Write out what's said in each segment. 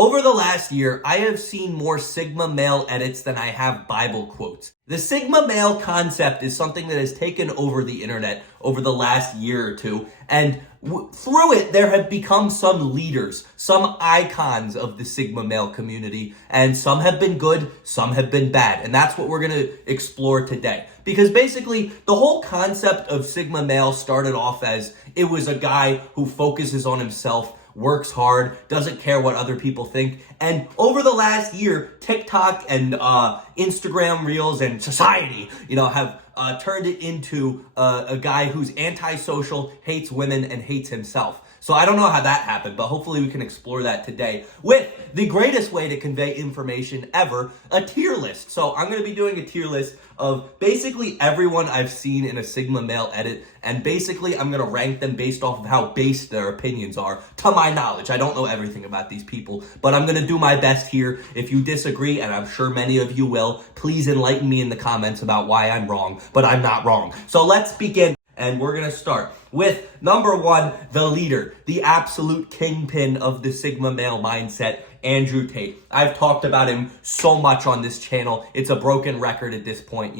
Over the last year, I have seen more Sigma male edits than I have Bible quotes. The Sigma male concept is something that has taken over the internet over the last year or two, and through it, there have become some leaders, some icons of the Sigma male community, and some have been good, some have been bad, and that's what we're going to explore today. Because basically, the whole concept of Sigma male started off as it was a guy who focuses on himself, works hard, doesn't care what other people think. And over the last year, TikTok and Instagram Reels and society, have turned it into a guy who's antisocial, hates women, and hates himself. So I don't know how that happened, but hopefully we can explore that today with the greatest way to convey information ever, a tier list. So I'm going to be doing a tier list of basically everyone I've seen in a Sigma male edit, and basically I'm going to rank them based off of how base their opinions are, to my knowledge. I don't know everything about these people, but I'm going to do my best here. If you disagree, and I'm sure many of you will, please enlighten me in the comments about why I'm wrong, but I'm not wrong. So let's begin. And we're going to start with number one, the leader, the absolute kingpin of the Sigma male mindset, Andrew Tate. I've talked about him so much on this channel. It's a broken record at this point,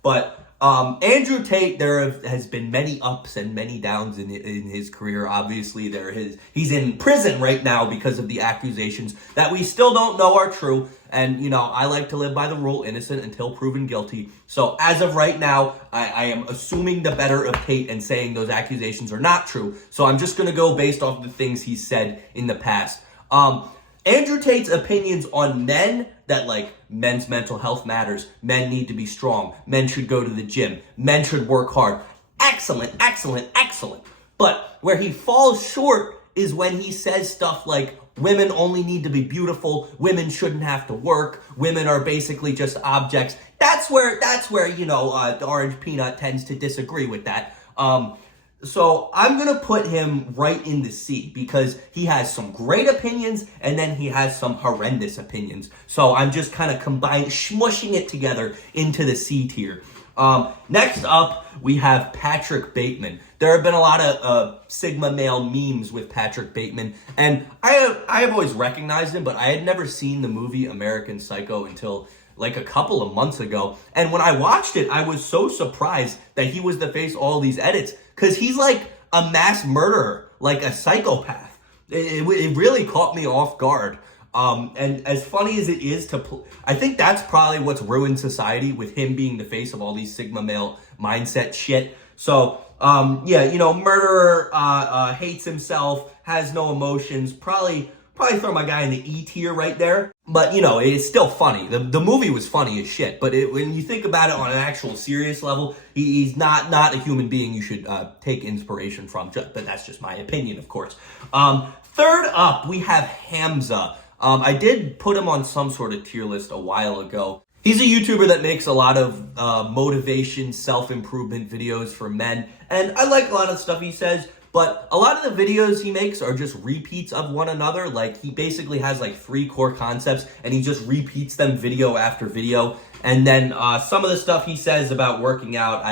but Andrew Tate, there has been many ups and many downs in his career. Obviously, he's in prison right now because of the accusations that we still don't know are true. And, I like to live by the rule, innocent until proven guilty. So as of right now, I am assuming the better of Tate and saying those accusations are not true. So I'm just going to go based off the things he said in the past. Andrew Tate's opinions on men, that men's mental health matters, men need to be strong, men should go to the gym, men should work hard. Excellent, excellent, excellent. But where he falls short is when he says stuff like, women only need to be beautiful, women shouldn't have to work, women are basically just objects. That's where the Orange Peanut tends to disagree with that. So I'm going to put him right in the C because he has some great opinions and then he has some horrendous opinions. So I'm just kind of smushing it together into the C tier. Next up, we have Patrick Bateman. There have been a lot of Sigma male memes with Patrick Bateman, and I have always recognized him, but I had never seen the movie American Psycho until a couple of months ago. And when I watched it, I was so surprised that he was the face of all these edits, because he's like a mass murderer, like a psychopath. It really caught me off guard. And as funny as it is I think that's probably what's ruined society, with him being the face of all these Sigma male mindset shit. So, murderer, hates himself, has no emotions, probably throw my guy in the E tier right there. But, it's still funny. The movie was funny as shit. But when you think about it on an actual serious level, he's not a human being you should take inspiration from. But that's just my opinion, of course. Third up, we have Hamza. I did put him on some sort of tier list a while ago. He's a YouTuber that makes a lot of motivation, self-improvement videos for men. And I like a lot of the stuff he says. But a lot of the videos he makes are just repeats of one another. He basically has 3 core concepts and he just repeats them video after video. And then some of the stuff he says about working out,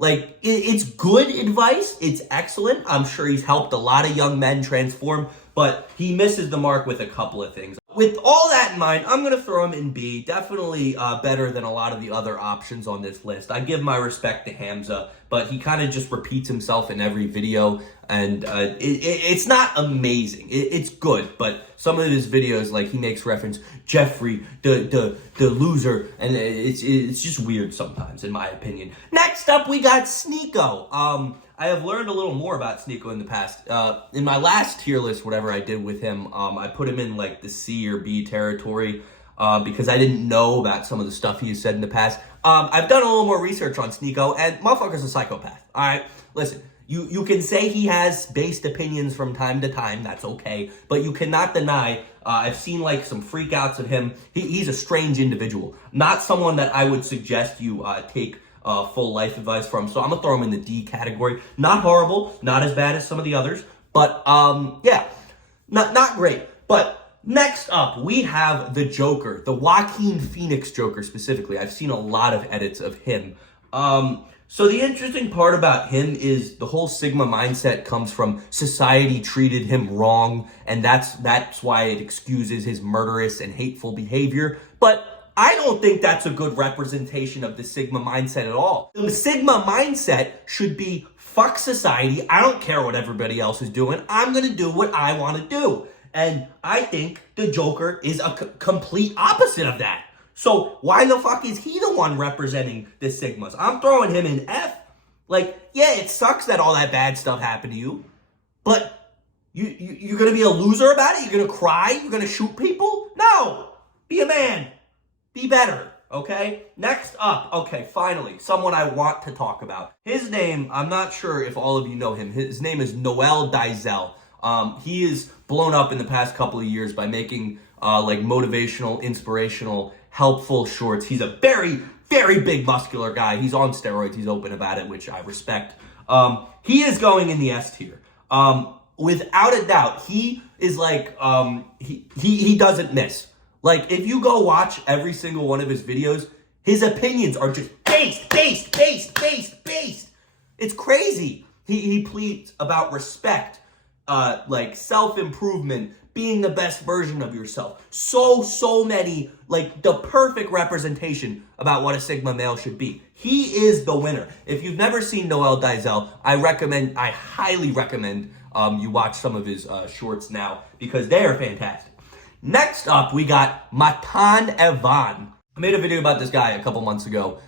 it's good advice. It's excellent. I'm sure he's helped a lot of young men transform, but he misses the mark with a couple of things. With all that in mind, I'm going to throw him in B. Definitely better than a lot of the other options on this list. I give my respect to Hamza, but he kind of just repeats himself in every video, and it's not amazing. It's good, but some of his videos, he makes reference Jeffrey, the loser, and it's just weird sometimes, in my opinion. Next up, we got Sneako. I have learned a little more about Sneako in the past. In my last tier list, whatever I did with him, I put him in the C or B territory because I didn't know about some of the stuff he has said in the past. I've done a little more research on Sneako, and motherfucker's a psychopath. All right, listen. You can say he has based opinions from time to time. That's okay. But you cannot deny, I've seen some freakouts of him. He's a strange individual. Not someone that I would suggest you take full life advice from. So I'm going to throw him in the D category. Not horrible. Not as bad as some of the others. But, not great. But next up, we have the Joker. The Joaquin Phoenix Joker specifically. I've seen a lot of edits of him. So the interesting part about him is the whole Sigma mindset comes from society treated him wrong, and that's why it excuses his murderous and hateful behavior. But I don't think that's a good representation of the Sigma mindset at all. The Sigma mindset should be fuck society. I don't care what everybody else is doing. I'm going to do what I want to do. And I think the Joker is a complete opposite of that. So why the fuck is he the one representing the Sigmas? I'm throwing him in F. Like, yeah, it sucks that all that bad stuff happened to you, but you're going to be a loser about it? You're going to cry? You're going to shoot people? No! Be a man. Be better, okay? Next up, okay, finally, someone I want to talk about. His name, I'm not sure if all of you know him. His name is Noel Dizel. He is blown up in the past couple of years by making like motivational, inspirational, helpful shorts. He's a very, very big muscular guy. He's on steroids. He's open about it, which I respect. He is going in the S tier. Without a doubt, he is like, he doesn't miss. Like, if you go watch every single one of his videos, his opinions are just based. It's crazy. He pleads about respect, like self-improvement, being the best version of yourself. So many, like the perfect representation about what a Sigma male should be. He is the winner. If you've never seen Noel Dizel, I highly recommend you watch some of his shorts now because they are fantastic. Next up, we got Matan Evan. I made a video about this guy a couple months ago.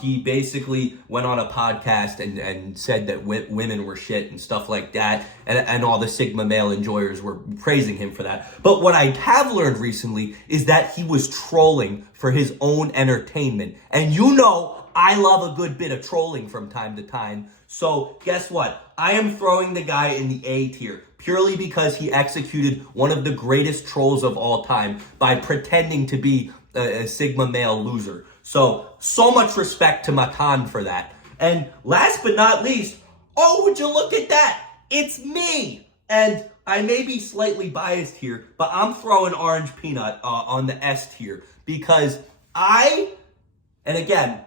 He basically went on a podcast and said that women were shit and stuff like that, and all the Sigma male enjoyers were praising him for that. But what I have learned recently is that he was trolling for his own entertainment. And you know, I love a good bit of trolling from time to time. So guess what? I am throwing the guy in the A tier purely because he executed one of the greatest trolls of all time by pretending to be a Sigma male loser. So much respect to Matan for that. And last but not least, oh, would you look at that? It's me. And I may be slightly biased here, but I'm throwing Orange Peanut on the S tier because and again,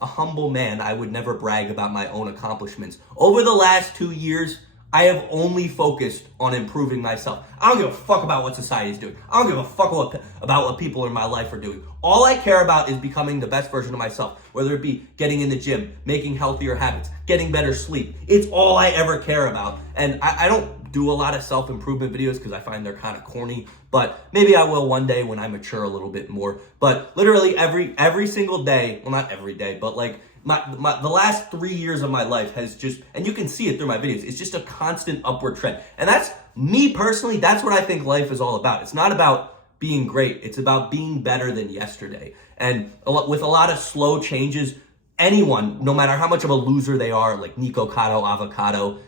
a humble man, I would never brag about my own accomplishments. Over the last 2 years, I have only focused on improving myself. I don't give a fuck about what society is doing. I don't give a fuck about what people in my life are doing. All I care about is becoming the best version of myself, whether it be getting in the gym, making healthier habits, getting better sleep. It's all I ever care about. And I don't do a lot of self-improvement videos because I find they're kind of corny, but maybe I will one day when I mature a little bit more. But literally every single day, well, not every day, but like the last 3 years of my life has just, and you can see it through my videos, it's just a constant upward trend. And that's me personally, that's what I think life is all about. It's not about being great. It's about being better than yesterday. And with a lot of slow changes, anyone, no matter how much of a loser they are, like Nico Cotto, Avocado,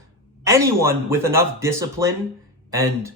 anyone with enough discipline and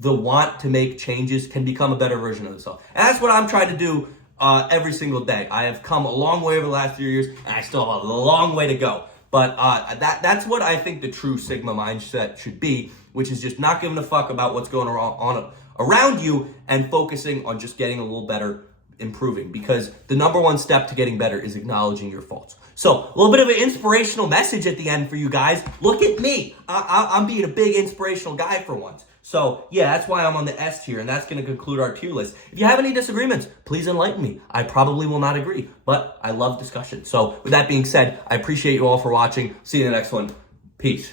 the want to make changes can become a better version of themselves. And that's what I'm trying to do every single day. I have come a long way over the last 3 years, and I still have a long way to go. But that's what I think the true Sigma mindset should be, which is just not giving a fuck about what's going on around you and focusing on just getting a little better, improving. Because the number one step to getting better is acknowledging your faults. So a little bit of an inspirational message at the end for you guys. Look at me. I'm being a big inspirational guy for once. So yeah, that's why I'm on the S tier, and that's going to conclude our tier list. If you have any disagreements, please enlighten me. I probably will not agree, but I love discussion. So with that being said, I appreciate you all for watching. See you in the next one. Peace.